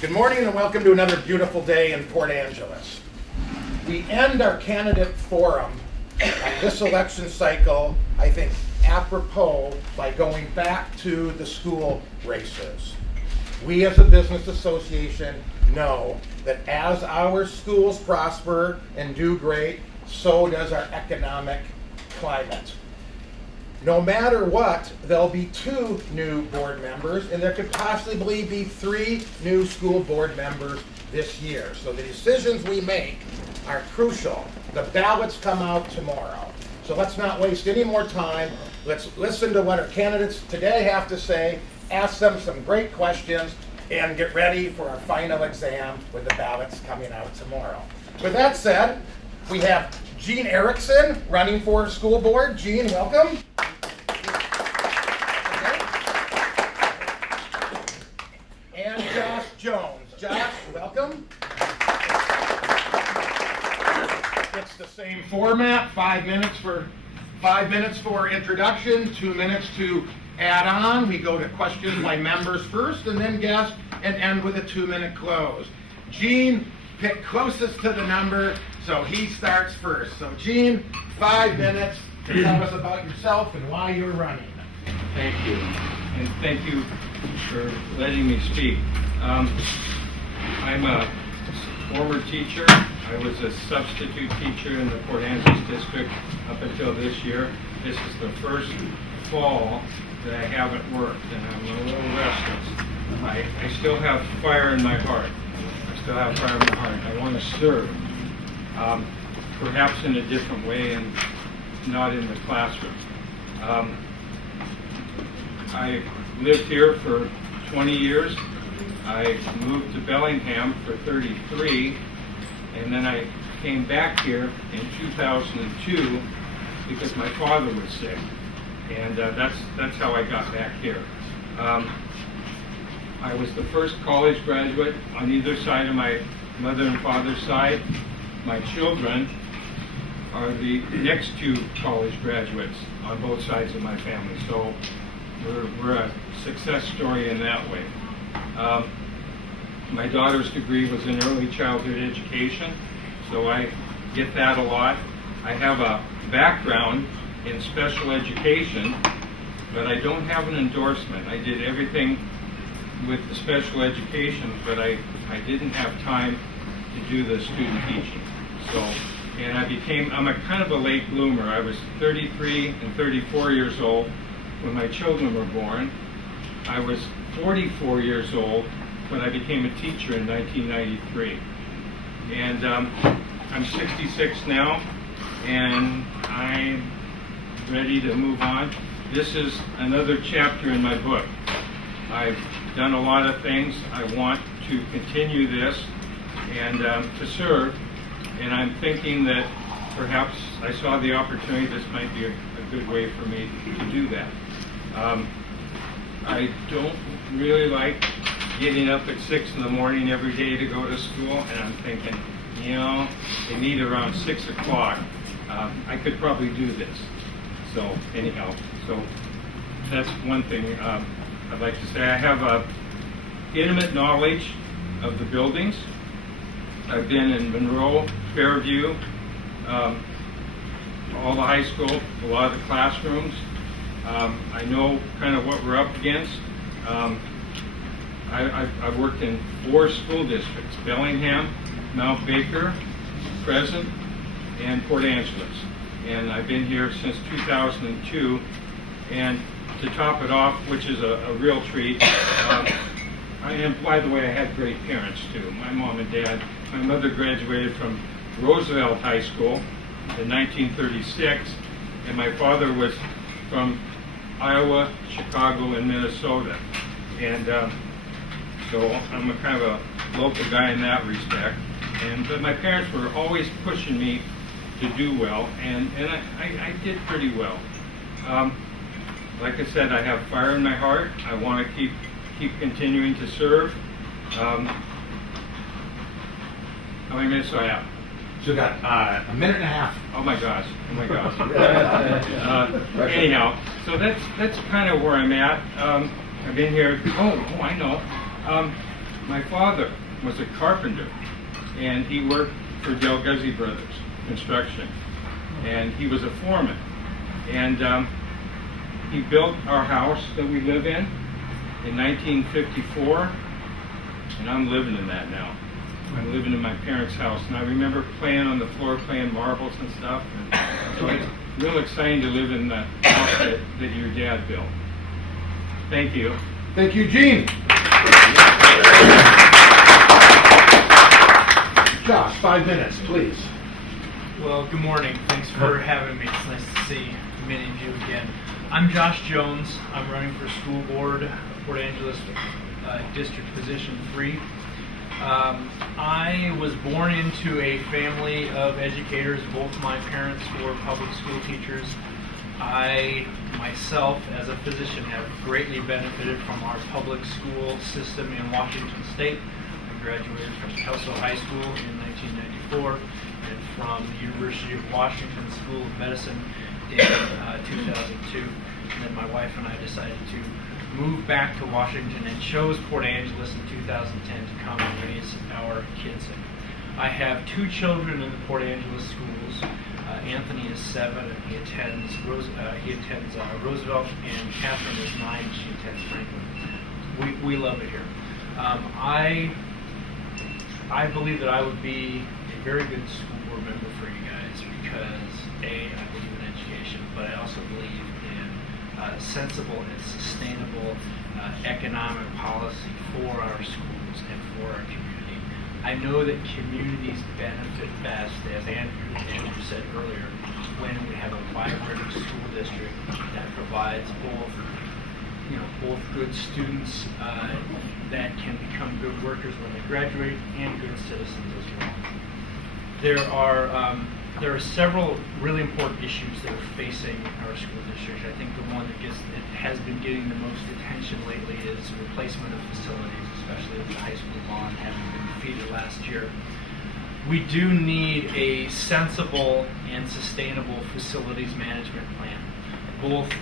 Good morning and welcome to another beautiful day in Port Angeles. We end our candidate forum on this election cycle, I think, apropos by going back to the school races. We as a business association know that as our schools prosper and do great, so does our economic climate. No matter what, there'll be 2 new board members, and there could possibly be 3 new school board members this year. So the decisions we make are crucial. The ballots come out tomorrow. So let's not waste any more time. Let's listen to what our candidates today have to say, ask them some great questions, and get ready for our final exam with the ballots coming out tomorrow. With that said, we have Gene Erickson running for school board. Gene, welcome. And Josh Jones. Josh, welcome. It's the same format, 5 minutes for introduction, 2 minutes to add on. We go to questions by members first and then guests and end with a 2-minute close. Gene picked closest to the number, so he starts first. So Gene, 5 minutes to tell us about yourself and why you're running. Thank you, and thank you for letting me speak. I'm a former teacher. I was a substitute teacher in the Port Angeles district up until this year. This is the first fall that I haven't worked, and I'm a little restless. I still have fire in my heart. I want to serve, perhaps in a different way and not in the classroom. I lived here for 20 years. I moved to Bellingham for 33, and then I came back here in 2002 because my father was sick, and that's how I got back here. I was the first college graduate on either side of my mother and father's side. My children are the next 2 college graduates on both sides of my family, so we're a success story in that way. My daughter's degree was in early childhood education, so I get that a lot. I have a background in special education, but I don't have an endorsement. I did everything with the special education, but I didn't have time to do the student teaching. So, and I'm a kind of a late bloomer. I was 33 and 34 years old when my children were born. I was 44 years old when I became a teacher in 1993. And I'm 66 now, and I'm ready to move on. This is another chapter in my book. I've done a lot of things. I want to continue this and to serve, and I'm thinking that perhaps I saw the opportunity. This might be a good way for me to do that. I don't really like getting up at 6 in the morning every day to go to school, and I'm thinking, they meet around 6 o'clock. I could probably do this. So anyhow, so that's one thing I'd like to say. I have a intimate knowledge of the buildings. I've been in Monroe, Fairview, all the high school, a lot of the classrooms. I know kind of what we're up against. I've worked in 4 school districts: Bellingham, Mount Baker, Crescent, and Port Angeles. And I've been here since 2002. And to top it off, which is a real treat, by the way, I had great parents too, my mom and dad. My mother graduated from Roosevelt High School in 1936, and my father was from Iowa, Chicago, and Minnesota. And so I'm a kind of a local guy in that respect. But my parents were always pushing me to do well, and I did pretty well. Like I said, I have fire in my heart. I want to keep continuing to serve. How many minutes do I have? So we got a minute and a half. Oh my gosh. Anyhow, so that's kind of where I'm at. I've been here. Oh, I know. My father was a carpenter, and he worked for Del Guzzi Brothers Construction, and he was a foreman. And he built our house that we live in 1954, and I'm living in that now. I'm living in my parents' house, and I remember playing on the floor, playing marbles and stuff. And so it's real exciting to live in the house that your dad built. Thank you. Thank you, Gene. Josh, 5 minutes, please. Well, good morning. Thanks for having me. It's nice to see many of you again. I'm Josh Jones. I'm running for school board, Port Angeles District Position 3. I was born into a family of educators. Both my parents were public school teachers. I, myself, as a physician, have greatly benefited from our public school system in Washington State. I graduated from Kelso High School in 1994 and from the University of Washington School of Medicine in 2002. And then my wife and I decided to move back to Washington and chose Port Angeles in 2010 to come and raise our kids. I have 2 children in the Port Angeles schools. Anthony is 7 and he attends Roosevelt, and Catherine is 9 and she attends Franklin. We love it here. I believe that I would be a very good school board member for you guys because I believe in education, but I also believe in sensible and sustainable economic policy for our schools and for our community. I know that communities benefit best, as Andrew said earlier, when we have a vibrant school district that provides both good students that can become good workers when they graduate and good citizens as well. There are several really important issues that are facing our school district. I think the one that has been getting the most attention lately is replacement of facilities, especially with the high school bond having been defeated last year. We do need a sensible and sustainable facilities management plan, both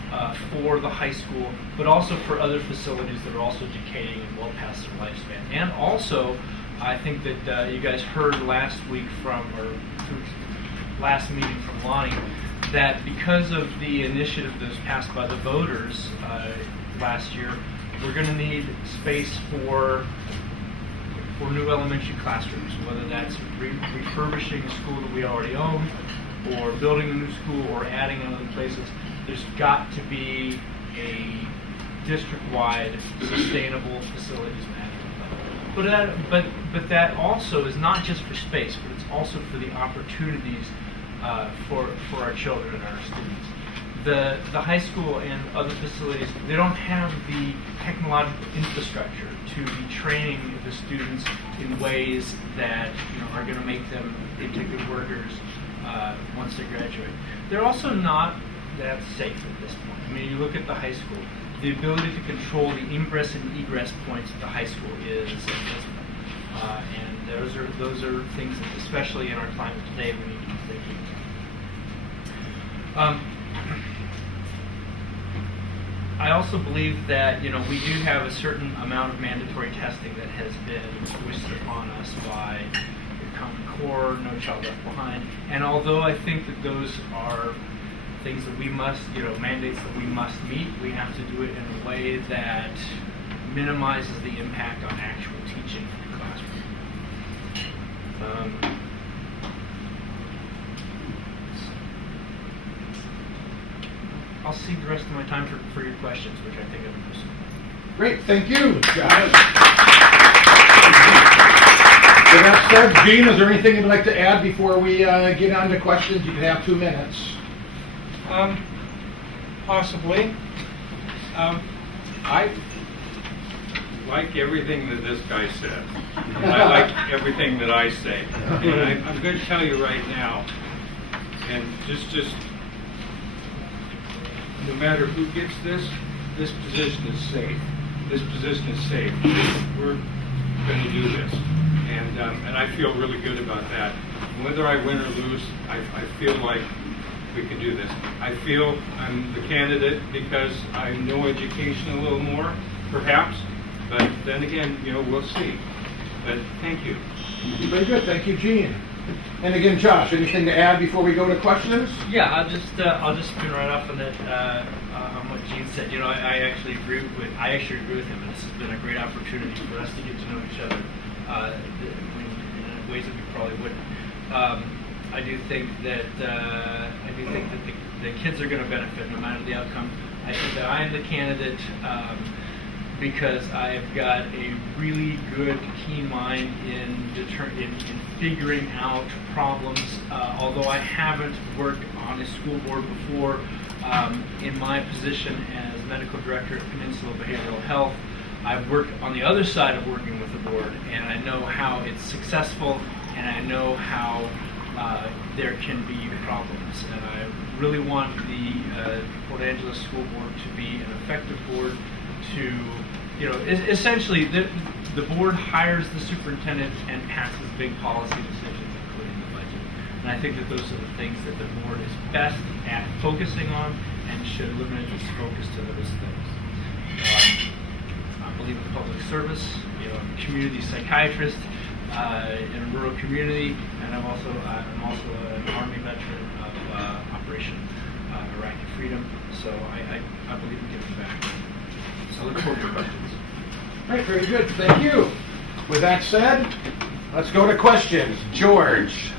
for the high school, but also for other facilities that are also decaying and well past their lifespan. And also, I think that you guys heard last meeting from Lonnie, that because of the initiative that was passed by the voters last year, we're going to need space for new elementary classrooms, whether that's refurbishing a school that we already own, or building a new school, or adding in other places. There's got to be a district-wide sustainable facilities management plan. But that also is not just for space, but it's also for the opportunities for our children and our students. The high school and other facilities, they don't have the technological infrastructure to be training the students in ways that are going to make them into good workers once they graduate. They're also not that safe at this point. I mean, you look at the high school, the ability to control the ingress and egress points at the high school is abysmal. And those are things that, especially in our climate today, we need to be thinking about. I also believe that we do have a certain amount of mandatory testing that has been foisted upon us by the Common Core, No Child Left Behind, and although I think that those are things that we must, mandates that we must meet, we have to do it in a way that minimizes the impact on actual teaching in the classroom. I'll cede the rest of my time for your questions, which I think I've been pursuing. Great, thank you, Josh. With that said, Gene, is there anything you'd like to add before we get on to questions? You can have 2 minutes. Possibly. I like everything that this guy said. I like everything that I say. And I'm going to tell you right now, and just no matter who gets this position is safe. This position is safe. We're going to do this. And I feel really good about that. And whether I win or lose, I feel like we can do this. I feel I'm the candidate because I know education a little more, perhaps. But then again, we'll see. But thank you. Very good, thank you, Gene. And again, Josh, anything to add before we go to questions? Yeah, I'll just spin right off on that on what Gene said. You know, I actually agree with him, and this has been a great opportunity for us to get to know each other in ways that we probably wouldn't. I do think that the kids are going to benefit no matter the outcome. I think that I am the candidate because I've got a really good, keen mind in figuring out problems. Although I haven't worked on a school board before, in my position as medical director at Peninsula Behavioral Health, I've worked on the other side of working with the board, and I know how it's successful, and I know how there can be problems. And I really want the Port Angeles School Board to be an effective board to, you know, essentially the board hires the superintendent and passes big policy decisions, including the budget. And I think that those are the things that the board is best at focusing on and should limit its focus to those things. I believe in public service, you know, I'm a community psychiatrist in a rural community, and I'm also an Army veteran of Operation Iraqi Freedom. So I believe in giving back. I look forward to questions. All right, very good, thank you. With that said, let's go to questions. George.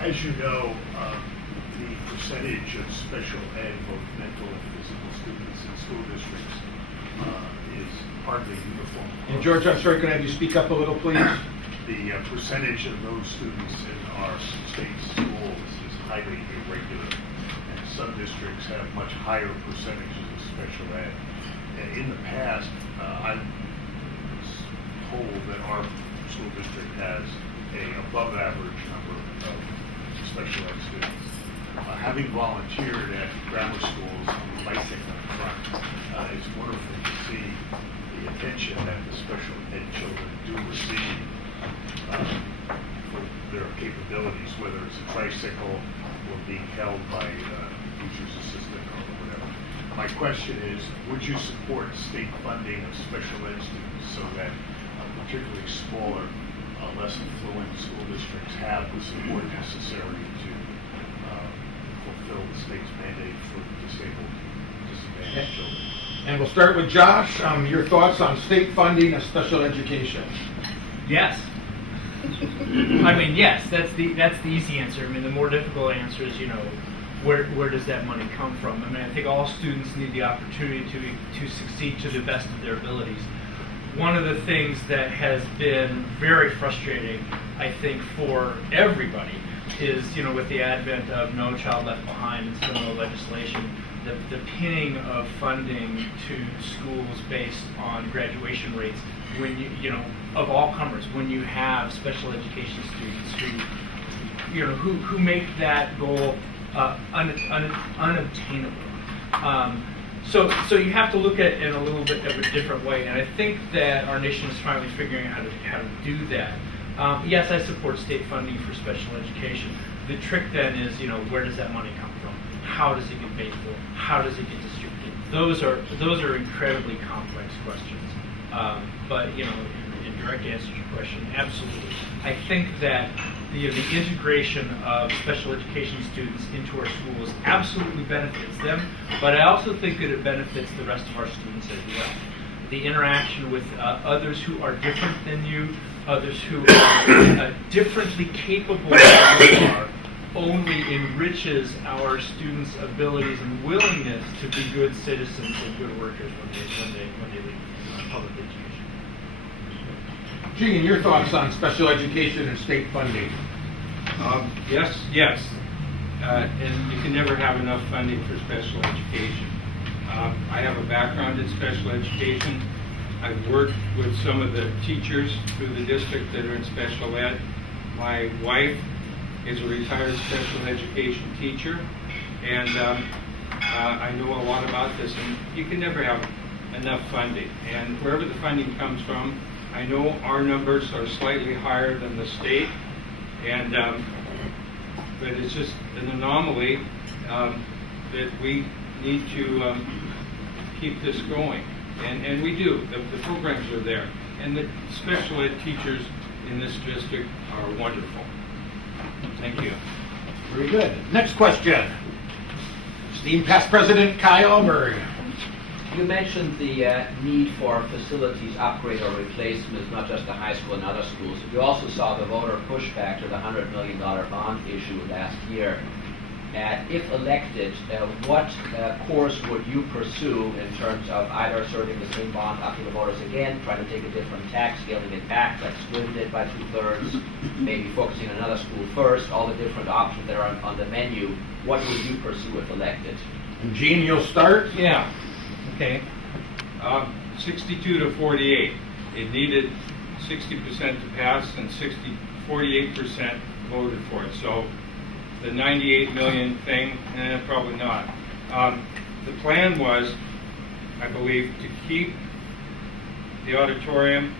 As you know, the percentage of special ed, both mental and physical students in school districts is hardly uniform. And George, I'm sorry, can I have you speak up a little, please? The percentage of those students in our state schools is highly irregular, and some districts have much higher percentages of special ed. And in the past, I was told that our school district has a above average number of special ed students. Having volunteered at grammar schools on the bicycle front, it's wonderful to see the attention that the special ed children do receive for their capabilities, whether it's a tricycle or being held by a teacher's assistant or whatever. My question is, would you support state funding of special ed students so that particularly smaller, less affluent school districts have the support necessary to fulfill the state's mandate for disadvantaged children? And we'll start with Josh. Your thoughts on state funding of special education? Yes. I mean, yes. That's the easy answer. I mean, the more difficult answer is, you know, where does that money come from? I mean, I think all students need the opportunity to succeed to the best of their abilities. One of the things that has been very frustrating, I think, for everybody is, you know, with the advent of No Child Left Behind and similar legislation, the pinning of funding to schools based on graduation rates, when you know, of all comers, when you have special education students who, you know, who make that goal unobtainable. So you have to look at it in a little bit of a different way, and I think that our nation is finally figuring out how to do that. Yes, I support state funding for special education. The trick then is, you know, where does that money come from? How does it get paid for? How does it get distributed? Those are incredibly complex questions. But you know, in direct answer to your question, absolutely. I think that the integration of special education students into our schools absolutely benefits them, but I also think that it benefits the rest of our students as well. The interaction with others who are different than you, others who are differently capable than you are, only enriches our students' abilities and willingness to be good citizens and good workers when they leave public education. Gene, your thoughts on special education and state funding? Yes. And you can never have enough funding for special education. I have a background in special education. I've worked with some of the teachers through the district that are in special ed. My wife is a retired special education teacher, and I know a lot about this, and you can never have enough funding. And wherever the funding comes from, I know our numbers are slightly higher than the state, and but it's just an anomaly that we need to keep this going, and we do. The programs are there. And the special ed teachers in this district are wonderful. Thank you. Very good. Next question. Esteemed past President Kyle Murray. You mentioned the need for facilities upgrade or replacement, not just the high school and other schools. You also saw the voter pushback to the $100 million bond issue last year. If elected, what course would you pursue in terms of either serving the same bond up to the voters again, trying to take a different tax, scaling it back, like splitting it by 2/3, maybe focusing on another school first, all the different options that are on the menu? What would you pursue if elected? And Gene, you'll start. Yeah, okay. 62 to 48. It needed 60% to pass and 48% voted for it. So the 98 million thing, probably not. The plan was, I believe, to keep the auditorium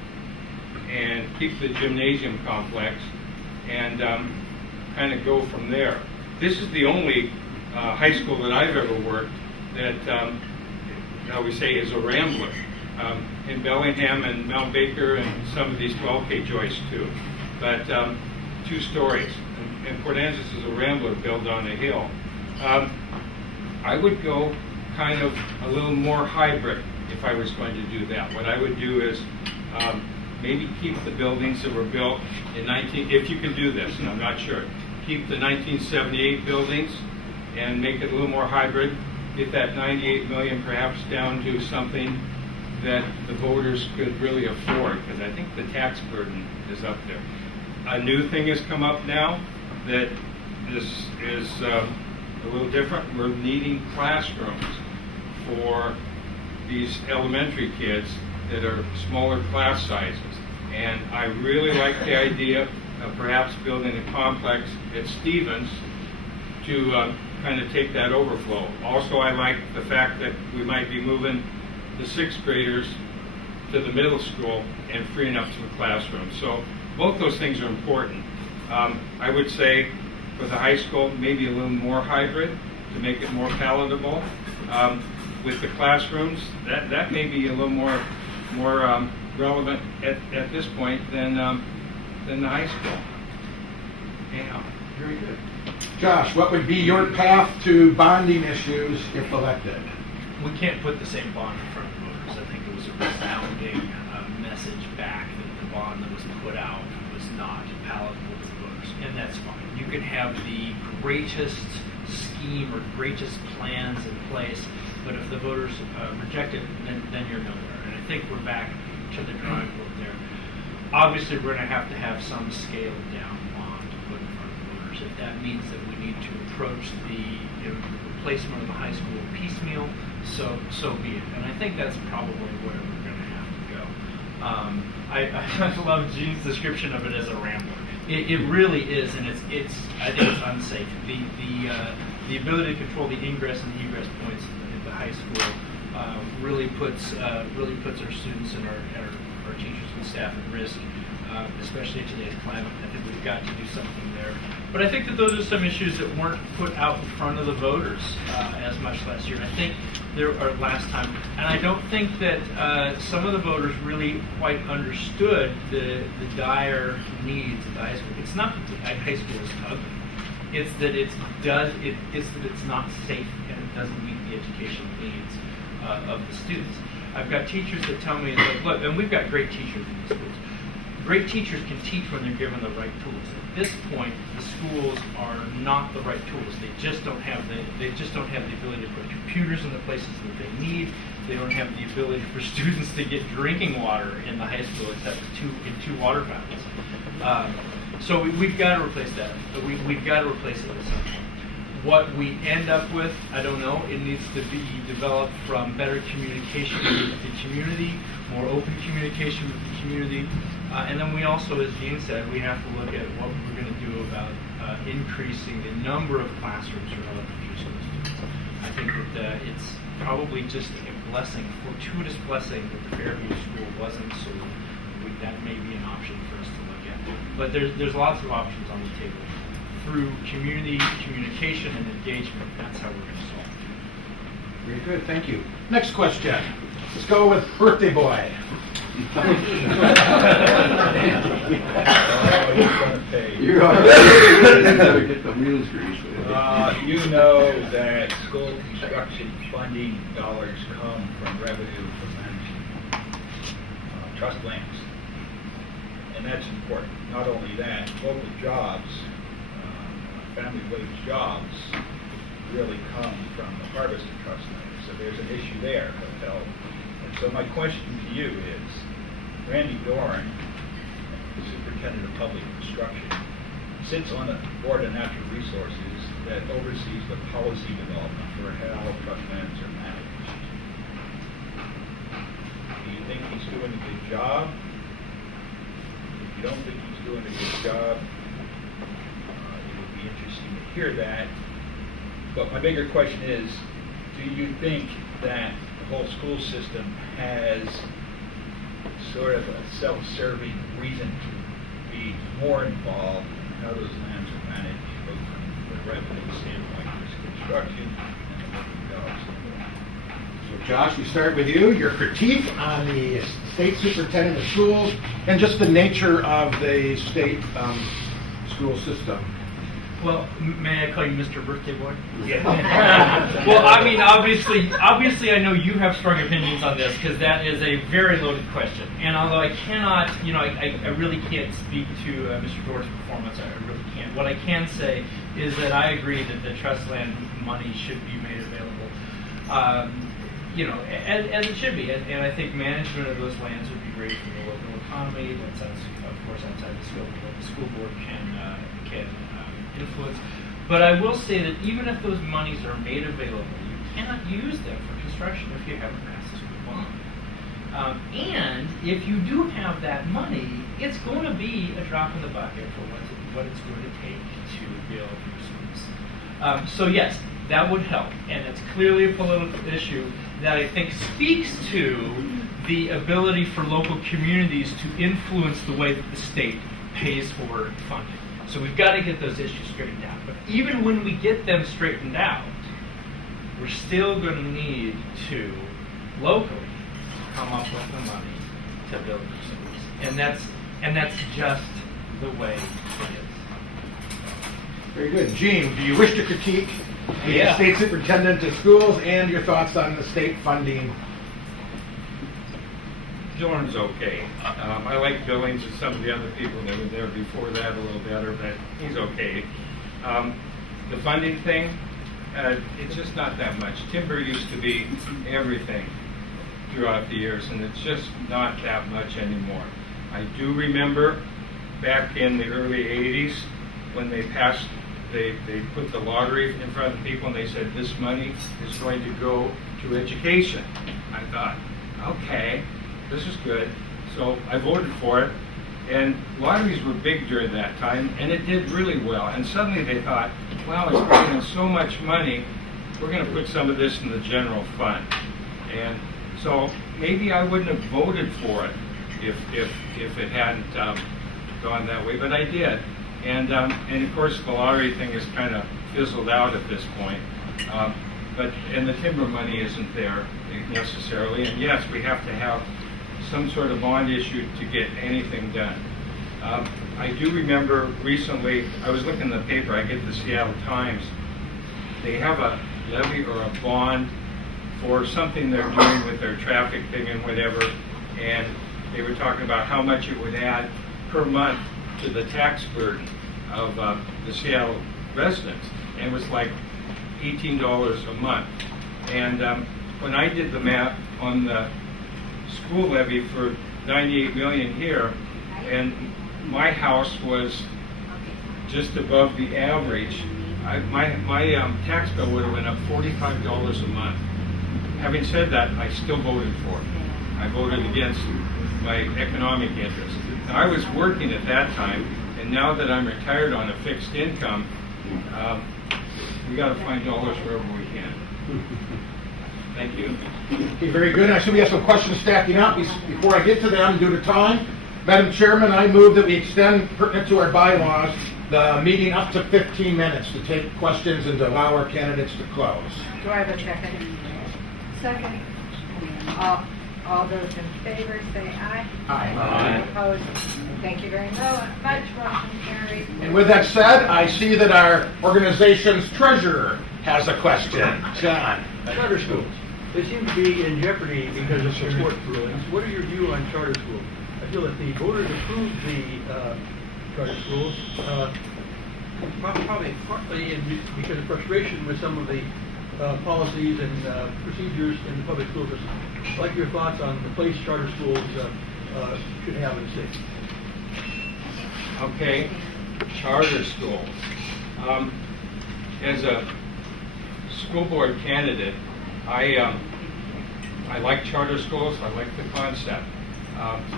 and keep the gymnasium complex and kind of go from there. This is the only high school that I've ever worked that, how we say, is a rambler. In Bellingham and Mount Baker and some of these 12K joists too. But 2 stories. And Port Angeles is a rambler built on a hill. I would go kind of a little more hybrid if I was going to do that. What I would do is maybe keep the buildings that were built in if you can do this, and I'm not sure, keep the 1978 buildings and make it a little more hybrid, get that 98 million perhaps down to something that the voters could really afford, because I think the tax burden is up there. A new thing has come up now that is a little different. We're needing classrooms for these elementary kids that are smaller class sizes. And I really like the idea of perhaps building a complex at Stevens to kind of take that overflow. Also, I like the fact that we might be moving the 6th graders to the middle school and freeing up some classrooms. So both those things are important. I would say for the high school, maybe a little more hybrid to make it more palatable. With the classrooms, that may be a little more relevant at this point than the high school. Yeah. Very good. Josh, what would be your path to bonding issues if elected? We can't put the same bond in front of voters. I think it was a resounding message back that the bond that was put out was not palatable to voters, and that's fine. You can have the greatest scheme or greatest plans in place, but if the voters reject it, then you're nowhere. And I think we're back to the drawing board there. Obviously, we're going to have some scaled down bond to put in front of voters. If that means that we need to approach the replacement of the high school piecemeal, so be it. And I think that's probably where we're going to have to go. I love Gene's description of it as a rambler. It really is, and it's I think it's unsafe. The ability to control the ingress and the egress points at the high school really puts our students and our teachers and staff at risk, especially in today's climate. I think we've got to do something there. But I think that those are some issues that weren't put out in front of the voters as much last year. And I think last time, and I don't think that some of the voters really quite understood the dire needs of the high school. It's not that the high school is ugly. It's that it's not safe and it doesn't meet the educational needs of the students. I've got teachers that tell me, look, and we've got great teachers in the schools. Great teachers can teach when they're given the right tools. At this point, the schools are not the right tools. They just don't have the ability to put computers in the places that they need. They don't have the ability for students to get drinking water in the high school except in 2 water fountains. So we've got to replace that. We've got to replace it at some point. What we end up with, I don't know. It needs to be developed from better communication with the community, more open communication with the community. And then we also, as Gene said, we have to look at what we're going to do about increasing the number of classrooms for elementary school students. I think that it's probably just a blessing, fortuitous blessing that the Fairview School wasn't sold. That may be an option for us to look at. But there's lots of options on the table. Through community communication and engagement, that's how we're going to solve it. Very good, thank you. Next question. Let's go with birthday boy. You're all right. Never get the wheels greased. You know that school construction funding dollars come from revenue from managing trust lands. And that's important. Not only that, local jobs, family wage jobs, really come from the harvest of trust lands. So there's an issue there of health. And so my question to you is, Randy Doran, the Superintendent of Public Construction, sits on a board of natural resources that oversees the policy development for how trust lands are managed. Do you think he's doing a good job? If you don't think he's doing a good job, it would be interesting to hear that. But my bigger question is, do you think that the whole school system has sort of a self-serving reason to be more involved in how those lands are managed, both from the revenue standpoint, there's construction, and the working jobs? So Josh, we start with you. Your critique on the state superintendent of schools and just the nature of the state school system. Well, may I call you Mr. Birthday Boy? Yeah. Well, I mean, obviously, I know you have strong opinions on this because that is a very loaded question. And although I cannot, I really can't speak to Mr. Doran's performance. I really can't. What I can say is that I agree that the trust land money should be made available. As it should be. And I think management of those lands would be great for the local economy. That's of course outside the scope of what the school board can influence. But I will say that even if those monies are made available, you cannot use them for construction if you haven't passed the school bond. And if you do have that money, it's going to be a drop in the bucket for what it's going to take to build your schools. So yes, that would help, and it's clearly a political issue that I think speaks to the ability for local communities to influence the way that the state pays for funding. So we've got to get those issues straightened out. But even when we get them straightened out, we're still going to need to locally come up with the money to build the schools, and that's just the way it is. Very good. Gene, do you wish to critique the Yeah. state superintendent of schools and your thoughts on the state funding? Doran's okay. I like Billings and some of the other people that were there before that a little better, but he's okay. The funding thing, it's just not that much. Timber used to be everything throughout the years, and it's just not that much anymore. I do remember back in the early 80s when they passed, they put the lottery in front of people and they said this money is going to go to education. I thought, okay, this is good. So I voted for it, and lotteries were big during that time, and it did really well. And suddenly they thought, wow, it's bringing in so much money, we're going to put some of this in the general fund. And so maybe I wouldn't have voted for it if it hadn't gone that way, but I did. And of course the lottery thing is kind of fizzled out at this point. And the timber money isn't there necessarily. And yes, we have to have some sort of bond issued to get anything done. I do remember recently, I was looking in the paper, I get the Seattle Times, they have a levy or a bond for something they're doing with their traffic thing and whatever, and they were talking about how much it would add per month to the tax burden of the Seattle residents, and it was like $18 a month. And when I did the math on the school levy for 98 million here, and my house was just above the average, my tax bill would have went up $45 a month. Having said that, I still voted for it. I voted against my economic interests. Now, I was working at that time, and now that I'm retired on a fixed income, we got to find dollars wherever we can. Thank you. Okay, very good. I see we have some questions stacking up. Before I get to them, due to time, Madam Chairman, I move that we extend, pertinent to our bylaws, the meeting up to 15 minutes to take questions and to allow our candidates to close. Do I have a second? Second. All those in favor say aye. Aye. Opposed? Thank you very much. Motion carried. And with that said, I see that our organization's treasurer has a question. John? Charter schools. They seem to be in jeopardy because of support rulings. What are your view on charter schools? I feel that the voters approved the charter schools, probably partly because of frustration with some of the policies and procedures in the public school system. I'd like your thoughts on the place charter schools should have in the state. Okay, charter schools. As a school board candidate, I like charter schools. I like the concept.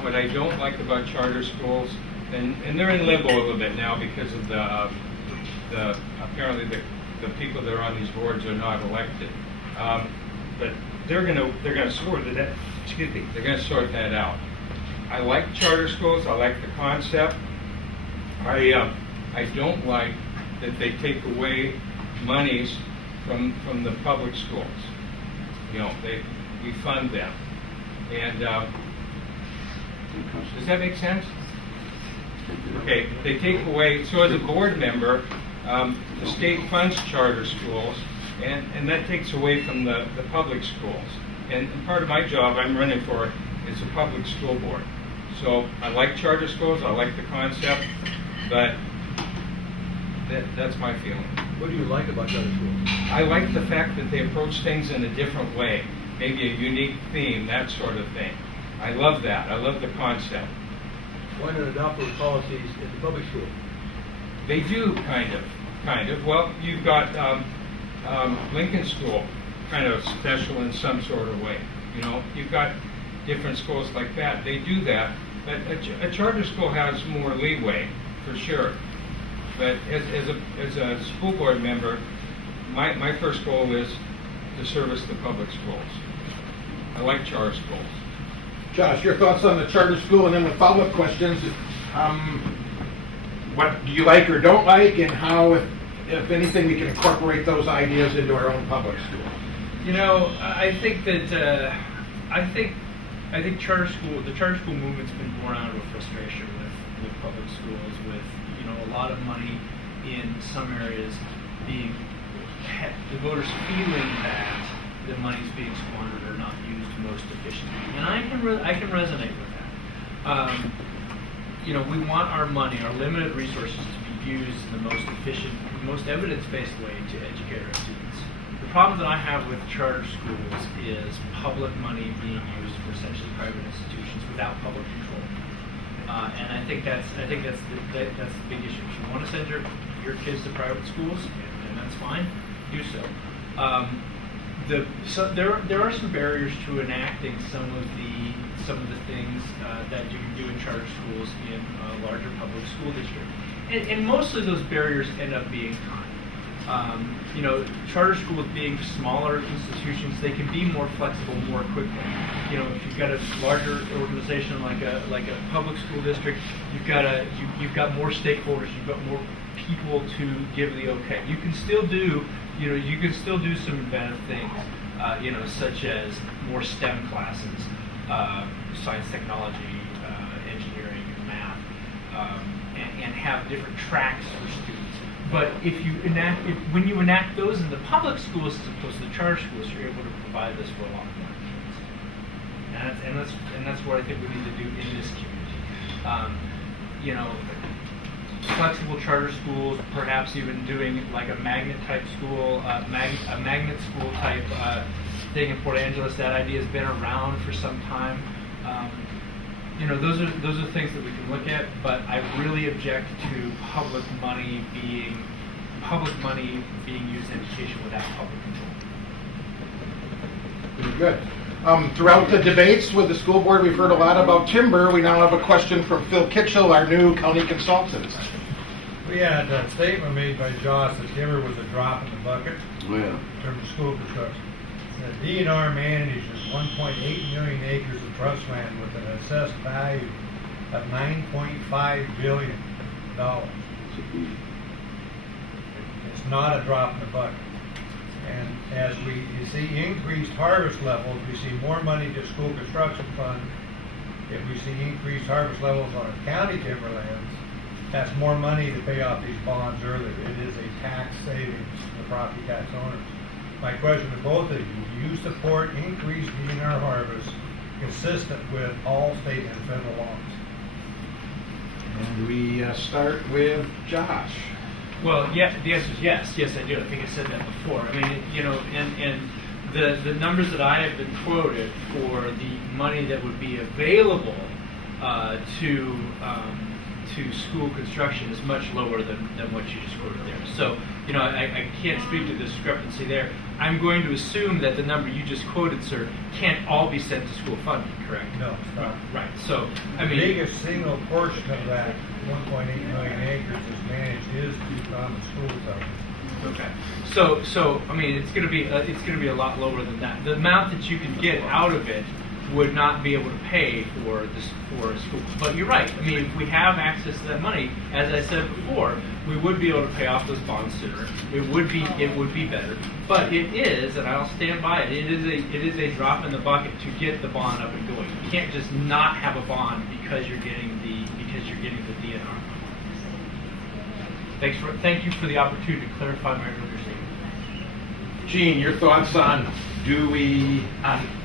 What I don't like about charter schools, and they're in limbo a little bit now because of the apparently the people that are on these boards are not elected. But they're gonna sort that. Excuse me. They're gonna sort that out. I like charter schools. I like the concept. I don't like that they take away monies from the public schools. You know, we fund them, and does that make sense? Okay, they take away. So as a board member, the state funds charter schools, and that takes away from the public schools. And part of my job I'm running for is a public school board. So I like charter schools. I like the concept, but that's my feeling. What do you like about charter schools? I like the fact that they approach things in a different way, maybe a unique theme, that sort of thing. I love that. I love the concept. Why not adopt those policies in the public school? They do, kind of. Well, you've got Lincoln School, kind of special in some sort of way. You know, you've got different schools like that. They do that, but a charter school has more leeway, for sure. But as a school board member, my first goal is to service the public schools. I like charter schools. Josh, your thoughts on the charter school, and then with follow-up questions, what do you like or don't like, and how, if anything, we can incorporate those ideas into our own public school? You know, I think that I think the charter school movement's been born out of a frustration with public schools, with a lot of money in some areas being the voters feeling that the money's being squandered or not used most efficiently, and I can resonate with that. We want our money, our limited resources, to be used in the most efficient, most evidence-based way to educate our students. The problem that I have with charter schools is public money being used for essentially private institutions without public control, and I think that's the big issue. If you want to send your kids to private schools, and that's fine, do so. There are some barriers to enacting some of the things that you can do in charter schools in a larger public school district, and mostly those barriers end up being time. Charter schools being smaller institutions, they can be more flexible more quickly. If you've got a larger organization like a public school district, you've got more stakeholders, you've got more people to give the okay. You can still do some inventive things, such as more STEM classes, science, technology, engineering, and math, and have different tracks for students. But when you enact those in the public schools as opposed to the charter schools, you're able to provide this for a lot more kids. And that's what I think we need to do in this community. Flexible charter schools, perhaps even doing like a magnet type school, a magnet school type thing in Port Angeles. That idea has been around for some time. Those are things that we can look at, but I really object to public money being used in education without public control. Very good. Throughout the debates with the school board, we've heard a lot about timber. We now have a question from Phil Kitchell, our new county consultant. We had a statement made by Josh that timber was a drop in the bucket Well, in terms of school construction. The DNR manages 1.8 million acres of trust land with an assessed value of $9.5 billion. It's not a drop in the bucket. And as we see increased harvest levels, we see more money to school construction fund. If we see increased harvest levels on our county timberlands, that's more money to pay off these bonds earlier. It is a tax savings to the property tax owners. My question to both of you, do you support increased DNR harvest consistent with all state and federal laws? And we start with Josh. Well, yeah, the answer is yes. Yes, I do. I think I said that before. I mean, you know, and the numbers that I have been quoted for the money that would be available to school construction is much lower than what you just quoted there. So, you know, I can't speak to the discrepancy there. I'm going to assume that the number you just quoted, sir, can't all be sent to school funding, correct? No, it's not. Right. So, I The mean, biggest single portion of that 1.8 million acres is managed is to common schools out there. okay. So I mean, it's going to be a lot lower than that. The amount that you can get out of it would not be able to pay for school. But you're right. I mean, if we have access to that money, as I said before, we would be able to pay off those bonds sooner. It would be better. But it is, and I'll stand by it. It is a drop in the bucket to get the bond up and going. You can't just not have a bond because you're getting the DNR. Thank you for the opportunity to clarify my earlier statement. Gene, your thoughts on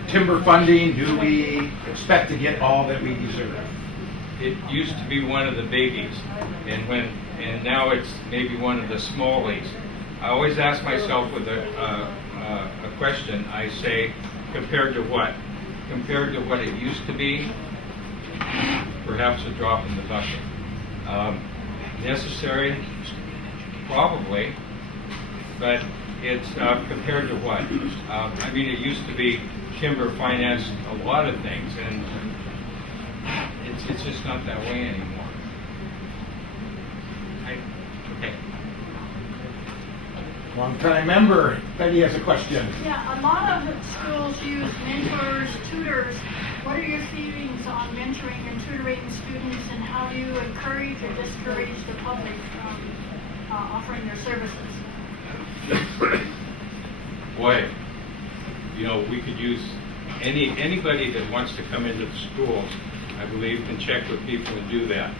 timber funding? Do we expect to get all that we deserve? It used to be one of the biggies, and now it's maybe one of the smallies. I always ask myself with a question. I say, compared to what? Compared to what it used to be, perhaps a drop in the bucket. Necessary, probably, but it's compared to what? I mean, it used to be timber financed a lot of things, and it's just not that way anymore. Okay. Long-time member, Betty has a question. Yeah, a lot of schools use mentors, tutors. What are your feelings on mentoring and tutoring students, and how do you encourage or discourage the public from offering their services? Boy, you know, we could use anybody that wants to come into the schools, I believe, can check with people and do that.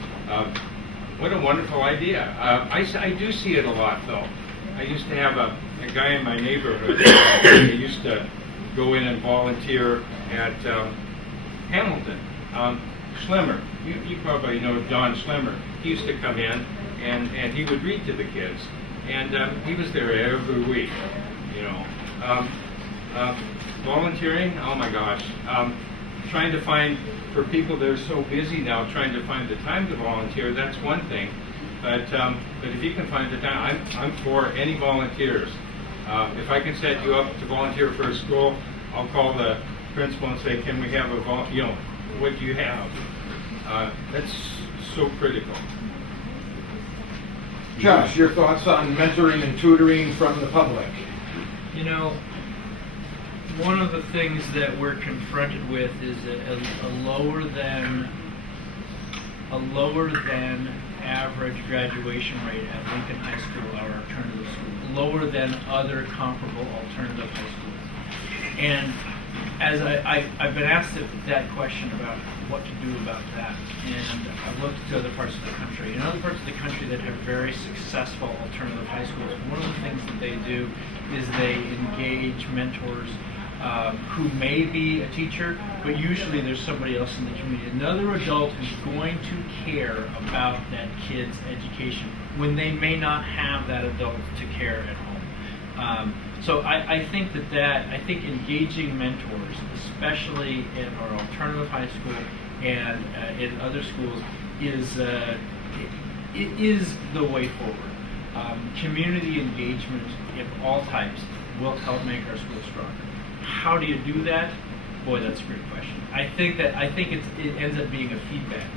What a wonderful idea. I do see it a lot, though. I used to have a guy in my neighborhood who used to go in and volunteer at Hamilton. Schlemmer, you probably know Don Schlemmer. He used to come in and he would read to the kids. And he was there every week, you know. Volunteering, oh my gosh. Trying to find, for people that are so busy now, trying to find the time to volunteer, that's one thing. But if you can find the time, I'm for any volunteers. If I can set you up to volunteer for a school, I'll call the principal and say, can we have a you know, what do you have? That's so critical. Josh, your thoughts on mentoring and tutoring from the public? You know, one of the things that we're confronted with is a lower than average graduation rate at Lincoln High School, our alternative school, lower than other comparable alternative high schools. And as I've been asked that question about what to do about that, and I've looked to other parts of the country. In other parts of the country that have very successful alternative high schools, one of the things that they do is they engage mentors who may be a teacher, but usually there's somebody else in the community, another adult who's going to care about that kid's education when they may not have that adult to care at home. So I think I think engaging mentors, especially in our alternative high school and in other schools, is the way forward. Community engagement of all types will help make our schools stronger. How do you do that? Boy, that's a great question. I think it ends up being a feedback.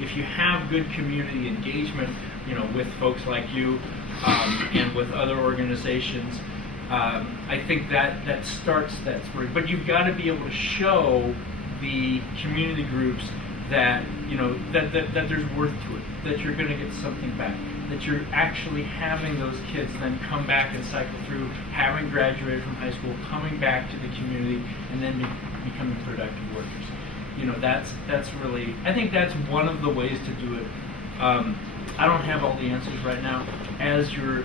If you have good community engagement, you know, with folks like you and with other organizations, I think that starts that spring. But you've got to be able to show the community groups that that there's worth to it, that you're going to get something back, that you're actually having those kids then come back and cycle through, having graduated from high school, coming back to the community, and then becoming productive workers. That's really, I think that's one of the ways to do it. I don't have all the answers right now. As your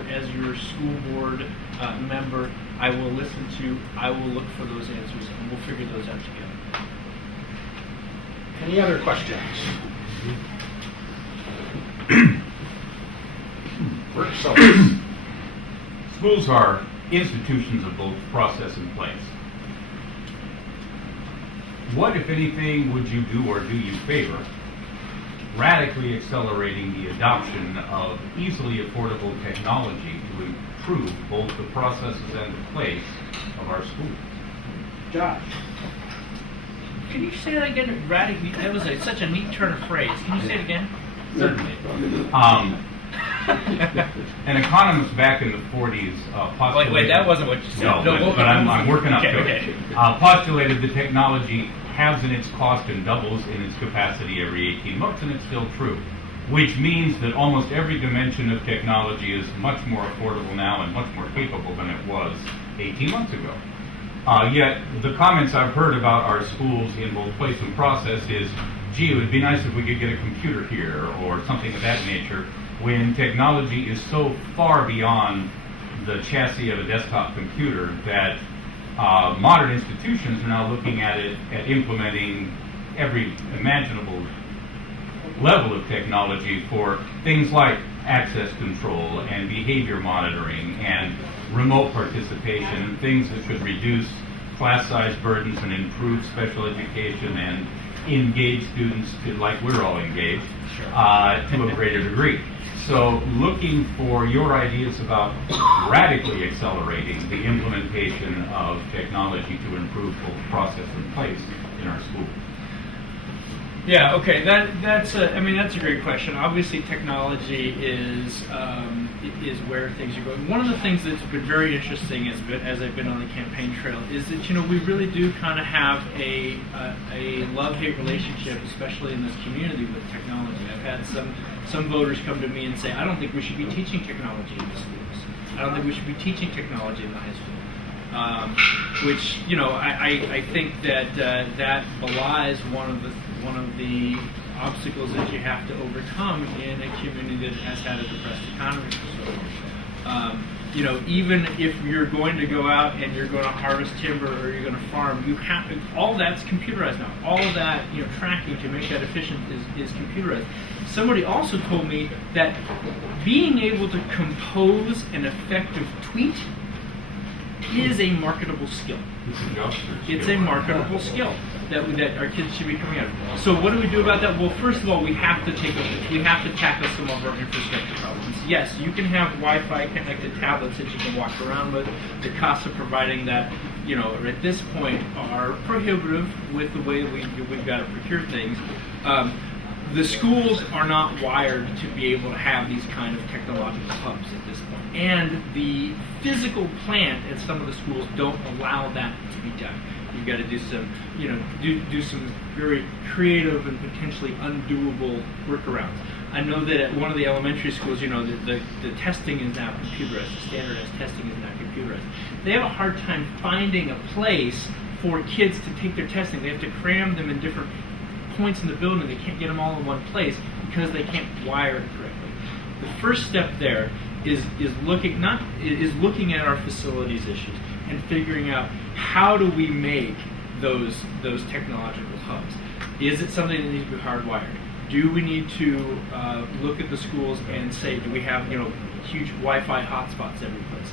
school board member, I will listen to, I will look for those answers, and we'll figure those out together. Any other questions? So, Schools are institutions of both process and place. What, if anything, would you do or do you favor radically accelerating the adoption of easily affordable technology to improve both the processes and the place of our schools? Josh. Can you say that again? Radically, that was such a neat turn of phrase. Can you say it again? Certainly. An economist back in the 40s postulated... Wait, that wasn't what you said. No, but I'm working up to okay. it. Postulated the technology halves in its cost and doubles in its capacity every 18 months, and it's still true. Which means that almost every dimension of technology is much more affordable now and much more capable than it was 18 months ago. Yet, the comments I've heard about our schools in both place and process is, gee, it would be nice if we could get a computer here, or something of that nature, when technology is so far beyond the chassis of a desktop computer that modern institutions are now looking at it, at implementing every imaginable level of technology for things like access control and behavior monitoring and remote participation and things that could reduce class size burdens and improve special education and engage students to, like we're all engaged, to a greater degree. So looking for your ideas about radically accelerating the implementation of technology to improve both process and place in our schools. Yeah, okay, that's a great question. Obviously, technology is where things are going. One of the things that's been very interesting as I've been on the campaign trail is that we really do kind of have a love-hate relationship, especially in this community, with technology. I've had some voters come to me and say, I don't think we should be teaching technology in the schools. I don't think we should be teaching technology in the high school. Which I think that that belies one of the obstacles that you have to overcome in a community that has had a depressed economy for so long. Even if you're going to go out and you're going to harvest timber or you're going to farm, you have all that's computerized now. All of that tracking to make that efficient is computerized. Somebody also told me that being able to compose an effective tweet is a marketable skill. It's a marketable skill that our kids should be coming out of. So what do we do about that? Well, first of all, we have to tackle some of our infrastructure problems. Yes, you can have Wi-Fi connected tablets that you can walk around with. The costs of providing that, at this point are prohibitive with the way we've got to procure things. The schools are not wired to be able to have these kind of technological hubs at this point. And the physical plant at some of the schools don't allow that to be done. You've got to do some, do some very creative and potentially undoable workarounds. I know that at one of the elementary schools, the testing is now computerized. The standardized testing is now computerized. They have a hard time finding a place for kids to take their testing. They have to cram them in different points in the building. They can't get them all in one place because they can't wire it correctly. The first step there is looking at our facilities issues and figuring out how do we make those technological hubs. Is it something that needs to be hardwired? Do we need to look at the schools and say, do we have huge Wi-Fi hotspots every place?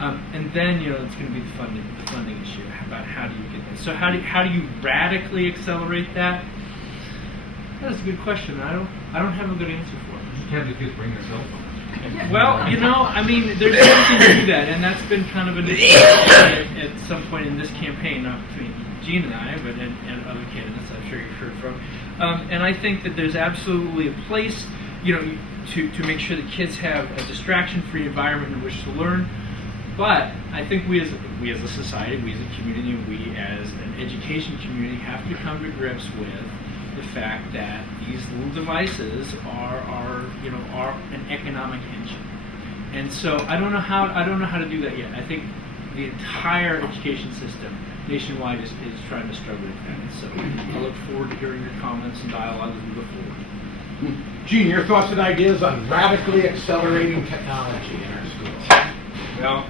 And then it's going to be the funding issue about how do you get that. So how do you radically accelerate that? That's a good question. I don't have a good answer for it. You can't just bring your cell phone. Well, there's something to do that, and that's been kind of an issue at some point in this campaign, not between Gene and I, but and other candidates I'm sure you've heard from. And I think that there's absolutely a place, to make sure that kids have a distraction-free environment in which to learn. But I think we as a society, we as a community, we as an education community have to come to grips with the fact that these little devices are an economic engine. And so I don't know how to do that yet. I think the entire education system nationwide is trying to struggle with that. And so I look forward to hearing your comments and dialogue as we go forward. Gene, your thoughts and ideas on radically accelerating technology in our schools? Well,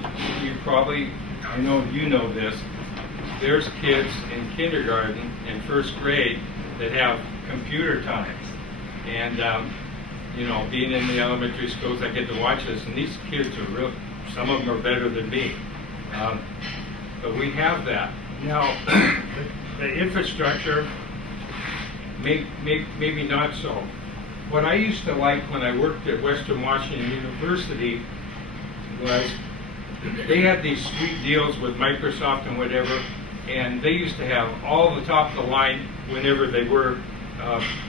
I know you know this, there's kids in kindergarten and first grade that have computer times. And, being in the elementary schools, I get to watch this, and these kids are some of them are better than me. But we have that. Now, the infrastructure, maybe not so. What I used to like when I worked at Western Washington University was they had these sweet deals with Microsoft and whatever, and they used to have all the top of the line whenever they were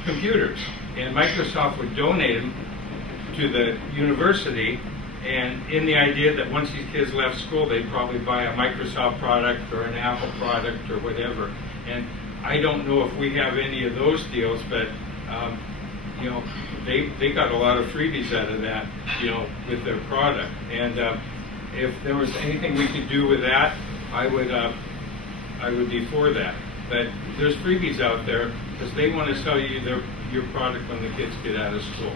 computers. And Microsoft would donate them to the university, and in the idea that once these kids left school, they'd probably buy a Microsoft product or an Apple product or whatever. And I don't know if we have any of those deals, but they got a lot of freebies out of that, with their product. And if there was anything we could do with that, I would be for that. But there's freebies out there because they want to sell you your product when the kids get out of school.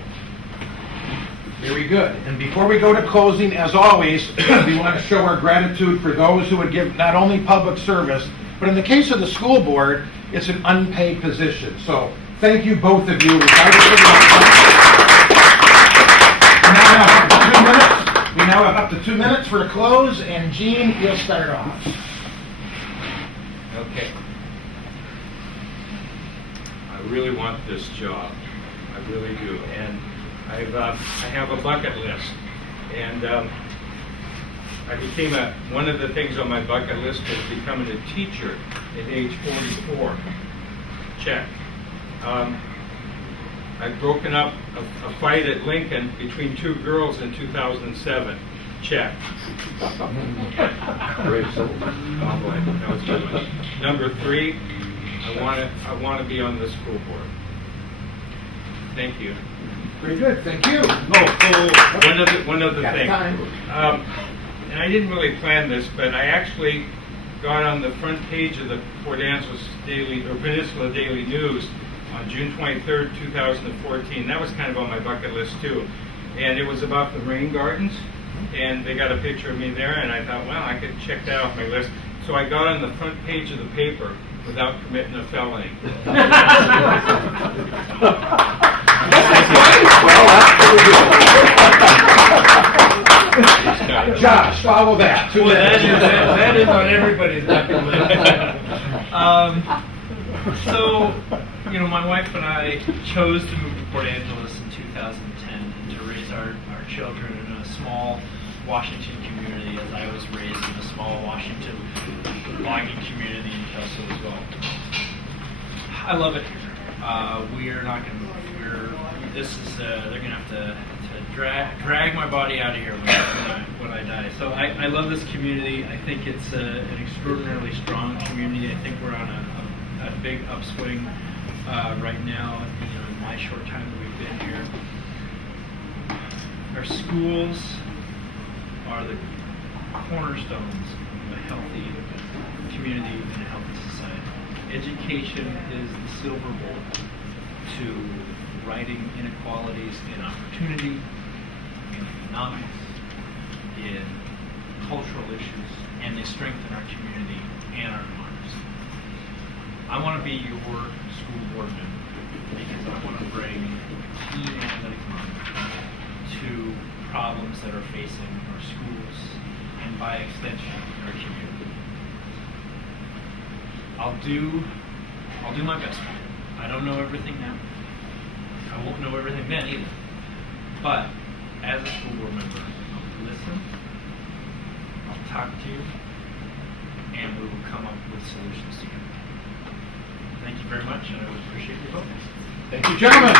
Very good. And before we go to closing, as always, we want to show our gratitude for those who would give not only public service, but in the case of the school board, it's an unpaid position. So thank you, both of you. We now have up to 2 minutes for a close, and Gene, you'll start off. Okay. I really want this job. I really do. And I have a bucket list. And I became one of the things on my bucket list was becoming a teacher at age 44. Check. I've broken up a fight at Lincoln between two girls in 2007. Check. Very simple. Oh boy, that was a good one. Number 3, I want to be on the school board. Thank you. Very good. Thank you. One other thing. And I didn't really plan this, but I actually got on the front page of the Port Angeles Peninsula Daily News on June 23rd, 2014. That was kind of on my bucket list too. And it was about the rain gardens. And they got a picture of me there, and I thought, well, I could check that off my list. So I got on the front page of the paper without committing a felony. Josh, follow that. Well, that is on everybody's bucket list. So, my wife and I chose to move to Port Angeles in 2010 and to raise our children in a small Washington community, as I was raised in a small Washington logging community in Kelso as well. I love it here. We are not going to move. They're going to have to drag my body out of here when I die. So I love this community. I think it's an extraordinarily strong community. I think we're on a big upswing right now. In my short time that we've been here, our schools are the cornerstones of a healthy community and a healthy society. Education is the silver bullet to righting inequalities in opportunity, in economics, in cultural issues, and they strengthen our community and our democracy. I want to be your school board member because I want to bring key analytic mind to problems that are facing our schools and by extension our community. I'll do my best. I don't know everything now. I won't know everything then either. But as a school board member, I'll listen, I'll talk to you, and we will come up with solutions together. Thank you very much, and I would appreciate your vote. Thank you, gentlemen.